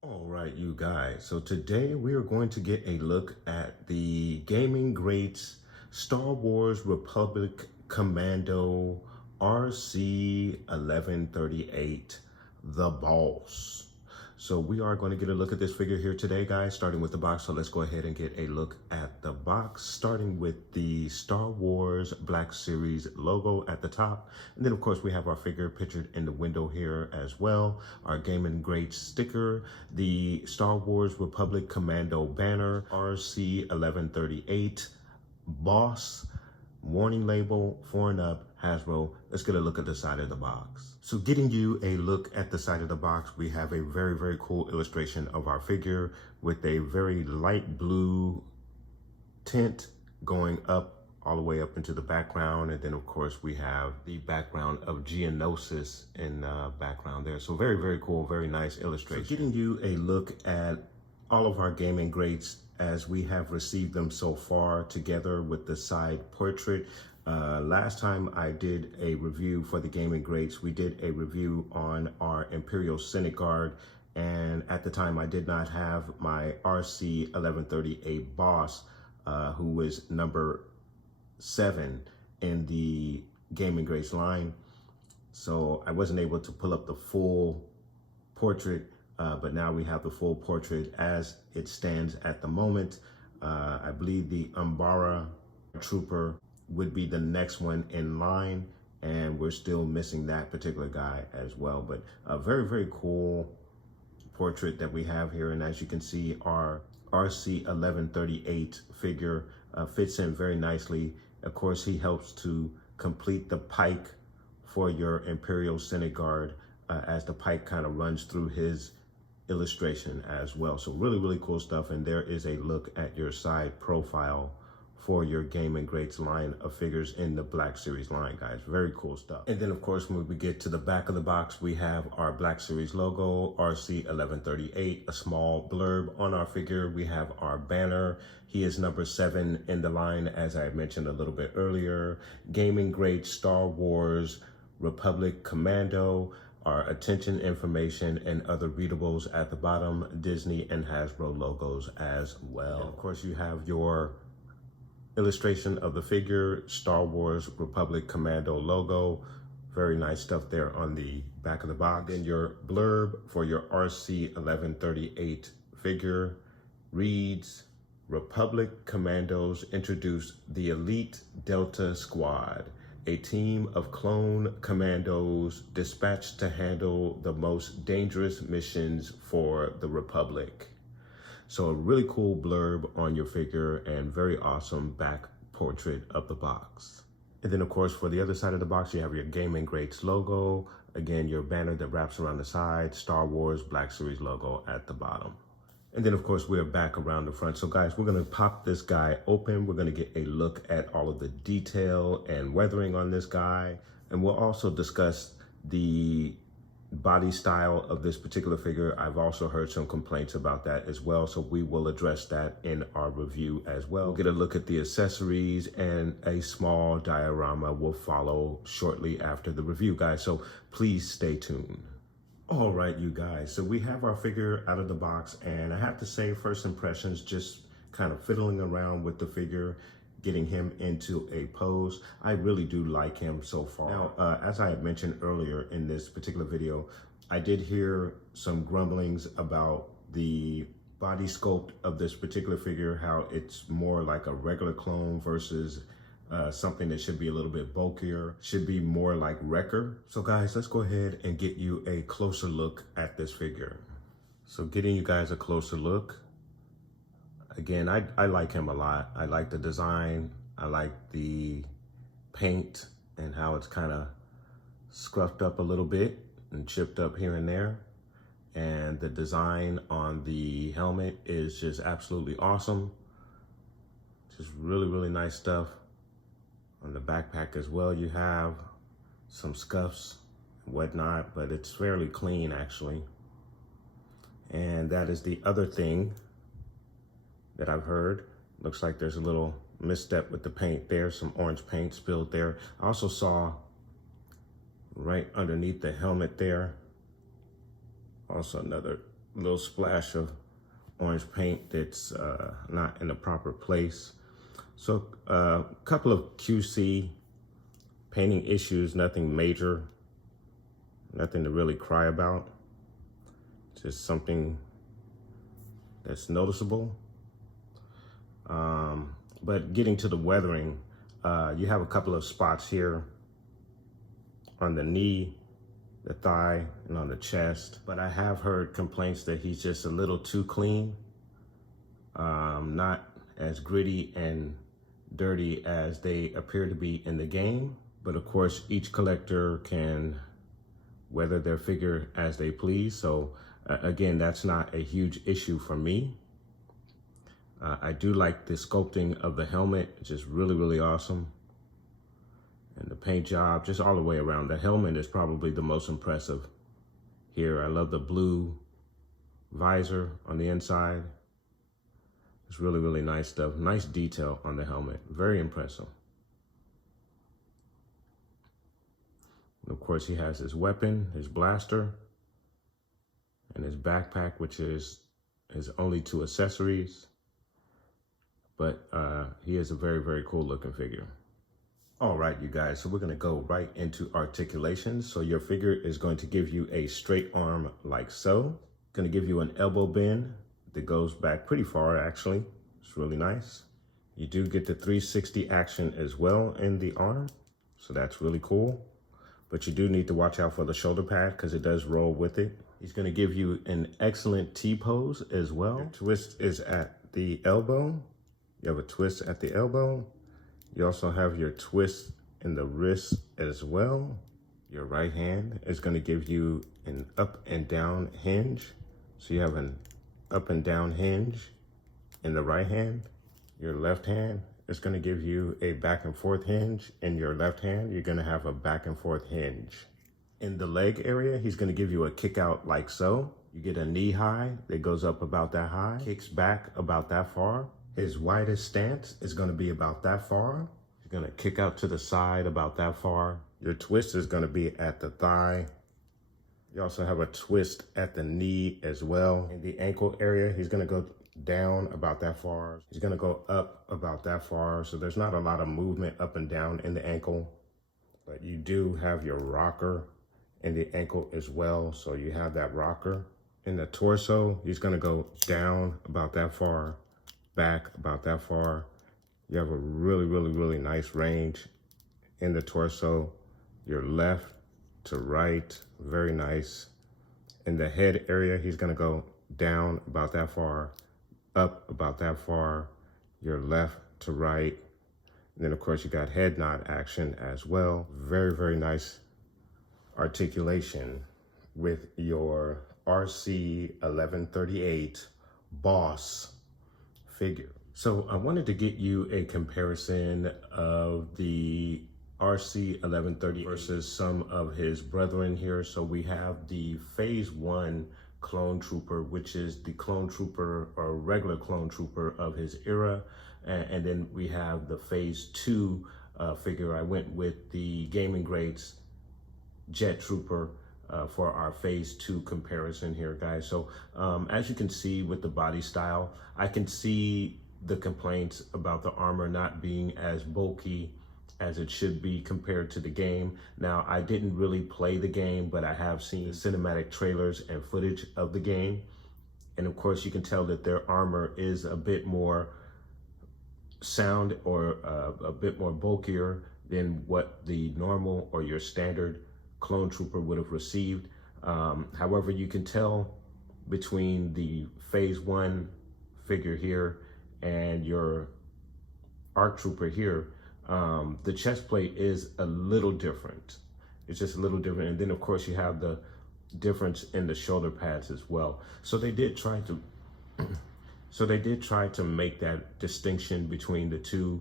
All right, you guys. So today we are going to get a look at the gaming greats Star Wars Republic Commando RC-1138, the Boss. So we are going to get a look at this figure here today, guys, starting with the box. So let's go ahead and get a look at the box, starting with the Star Wars Black Series logo at the top. And then, of course, we have our figure pictured in the window here as well. Our Gaming Greats sticker, the Star Wars Republic Commando banner, RC-1138, Boss, warning label, 4 and up, Hasbro. Let's get a look at the side of the box. So getting you a look at the side of the box, we have a very, very cool illustration of our figure with a very light blue tint going up all the way up into the background. And then of course we have the background of Geonosis in the background there. So very, very cool, very nice illustration. So getting you a look at all of our gaming greats as we have received them so far, together with the side portrait. Last time I did a review for the gaming greats, we did a review on our Imperial Senate Guard, and at the time I did not have my RC-1138 Boss, who was number 7 in the gaming greats line. So I wasn't able to pull up the full portrait, but now we have the full portrait as it stands at the moment. I believe the Umbara Trooper would be the next one in line, and we're still missing that particular guy as well. But a very, very cool portrait that we have here. And as you can see, our RC-1138 figure fits in very nicely. Of course, he helps to complete the pike for your Imperial Senate Guard, as the pike kind of runs through his illustration as well. So really, really cool stuff. And there is a look at your side profile for your Gaming Greats line of figures in the Black Series line, guys. Very cool stuff. And then of course, when we get to the back of the box, we have our Black Series logo, RC-1138, a small blurb on our figure. We have our banner. He is number 7 in the line, as I mentioned a little bit earlier. Gaming Greats Star Wars Republic Commando, our attention information and other readables at the bottom, Disney and Hasbro logos as well. And of course, you have your illustration of the figure, Star Wars Republic Commando logo. Very nice stuff there on the back of the box. Then your blurb for your RC-1138 figure reads, Republic Commandos introduce the Elite Delta Squad, a team of clone commandos dispatched to handle the most dangerous missions for the Republic. So a really cool blurb on your figure and very awesome back portrait of the box. And then of course, for the other side of the box, you have your Gaming Greats logo. Again, your banner that wraps around the side, Star Wars Black Series logo at the bottom. And then of course, we're back around the front. So guys, we're gonna pop this guy open. We're gonna get a look at all of the detail and weathering on this guy. And we'll also discuss the body style of this particular figure. I've also heard some complaints about that as well, so we will address that in our review as well. We'll get a look at the accessories, and a small diorama will follow shortly after the review, guys, so please stay tuned. All right, you guys, so we have our figure out of the box, and I have to say, first impressions, just kind of fiddling around with the figure, getting him into a pose. I really do like him so far. Now, as I had mentioned earlier in this particular video, I did hear some grumblings about the body sculpt of this particular figure, how it's more like a regular clone versus something that should be a little bit bulkier, should be more like Wrecker. So guys, let's go ahead and get you a closer look at this figure. So getting you guys a closer look. Again, I like him a lot. I like the design. I like the paint and how it's kind of scruffed up a little bit and chipped up here and there. and the design on the helmet is just absolutely awesome. Just really nice stuff. On the backpack as well, you have some scuffs and whatnot, but it's fairly clean actually. And that is the other thing that I've heard. Looks like there's a little misstep with the paint there, some orange paint spilled there. I also saw right underneath the helmet there, also another little splash of orange paint that's not in the proper place. So a couple of QC painting issues, nothing major, nothing to really cry about. Just something that's noticeable. But getting to the weathering, you have a couple of spots here on the knee, the thigh, and on the chest. But I have heard complaints that he's just a little too clean, not as gritty and dirty as they appear to be in the game. But of course, each collector can weather their figure as they please. So again, that's not a huge issue for me. I do like the sculpting of the helmet, just really awesome. And the paint job, just all the way around. The helmet is probably the most impressive here. I love the blue visor on the inside. It's really nice stuff. Nice detail on the helmet, very impressive. And of course, he has his weapon, his blaster, and his backpack, which is his only two accessories. But he is a very cool looking figure. All right, you guys, so we're gonna go right into articulation. So your figure is going to give you a straight arm like so. Gonna give you an elbow bend that goes back pretty far, actually. It's really nice. You do get the 360 action as well in the arm, so that's really cool. But you do need to watch out for the shoulder pad because it does roll with it. He's gonna give you an excellent T-pose as well. Your twist is at the elbow. You have a twist at the elbow. You also have your twist in the wrist as well. Your right hand is going to give you an up and down hinge. So you have an up and down hinge in the right hand. Your left hand is going to give you a back and forth hinge. In your left hand, you're going to have a back and forth hinge. In the leg area, he's going to give you a kick out like so. You get a knee high that goes up about that high, kicks back about that far. His widest stance is going to be about that far. He's going to kick out to the side about that far. Your twist is going to be at the thigh. You also have a twist at the knee as well. In the ankle area, he's going to go down about that far. He's going to go up about that far. So there's not a lot of movement up and down in the ankle. But you do have your rocker in the ankle as well. So you have that rocker. In the torso, he's going to go down about that far, back about that far. You have a really nice range in the torso. Your left to right, very nice. In the head area, he's gonna go down about that far, up about that far, your left to right. And then of course you got head nod action as well. Very nice articulation with your RC 1138 boss figure. So I wanted to get you a comparison of the RC 1130 versus some of his brethren here. So we have the Phase 1 clone trooper, which is the clone trooper or regular clone trooper of his era. And then we have the Phase 2 figure. I went with the Gaming Greats Jet Trooper for our Phase 2 comparison here, guys. So as you can see with the body style, I can see the complaints about the armor not being as bulky as it should be compared to the game. Now, I didn't really play the game, but I have seen cinematic trailers and footage of the game. And of course, you can tell that their armor is a bit more sound or a bit more bulkier than what the normal or your standard clone trooper would have received. However, you can tell between the Phase 1 figure here and your ARC trooper here, the chest plate is a little different. It's just a little different. And then of course you have the difference in the shoulder pads as well. So they did try to make that distinction between the two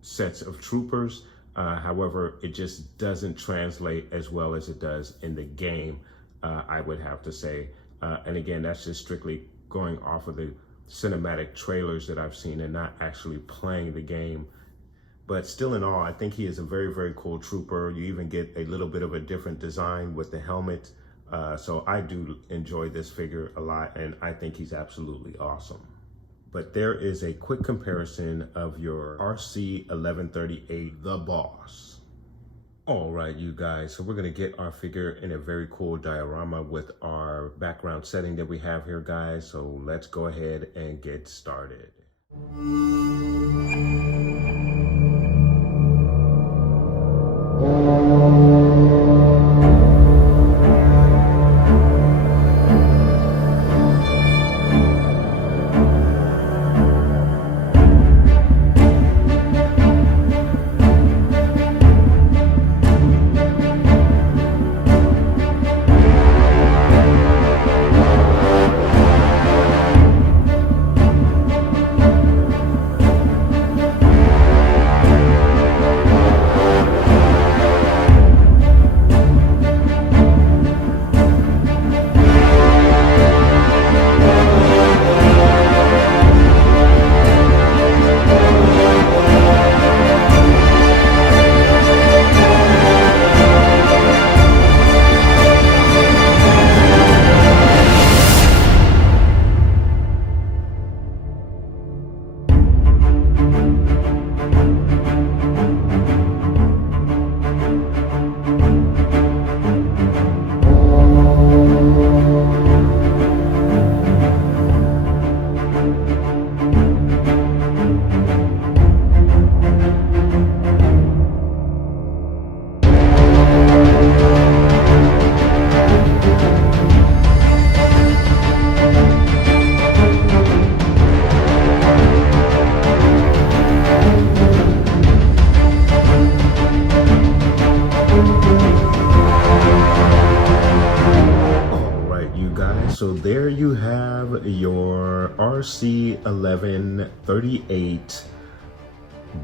sets of troopers. However, it just doesn't translate as well as it does in the game, I would have to say. And again, that's just strictly going off of the cinematic trailers that I've seen and not actually playing the game. But still in all, I think he is a very, very cool trooper. You even get a little bit of a different design with the helmet. So I do enjoy this figure a lot, and I think he's absolutely awesome. But there is a quick comparison of your RC 1138, the Boss. All right, you guys, so we're gonna get our figure in a very cool diorama with our background setting that we have here, guys. So let's go ahead and get started. So there you have your RC 1138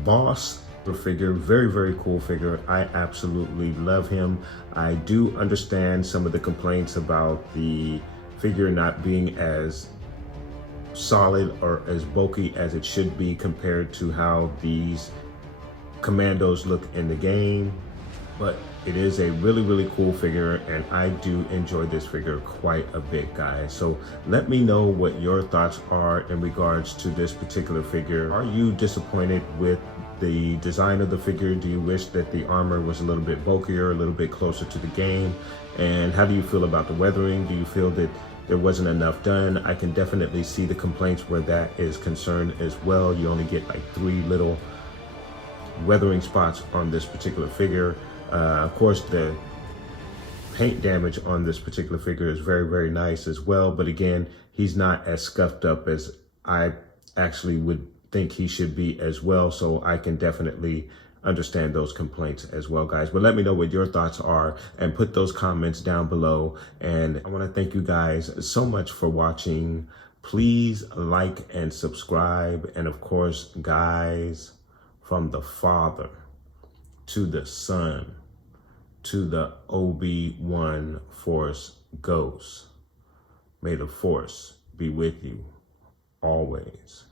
Boss figure. Very, very cool figure. I absolutely love him. I do understand some of the complaints about the figure not being as solid or as bulky as it should be compared to how these Commandos look in the game. But it is a really, really cool figure, and I do enjoy this figure quite a bit, guys. So let me know what your thoughts are in regards to this particular figure. Are you disappointed with the design of the figure? Do you wish that the armor was a little bit bulkier, a little bit closer to the game? And how do you feel about the weathering? Do you feel that there wasn't enough done? I can definitely see the complaints where that is concerned as well. You only get like 3 little weathering spots on this particular figure. Of course, the paint damage on this particular figure is very, very nice as well. But again, he's not as scuffed up as I actually would think he should be as well. So I can definitely understand those complaints as well, guys. But let me know what your thoughts are and put those comments down below. And I want to thank you guys so much for watching. Please like and subscribe. And of course, guys, from the Father to the Son, to the Obi-Wan Force Ghost. May the Force be with you always.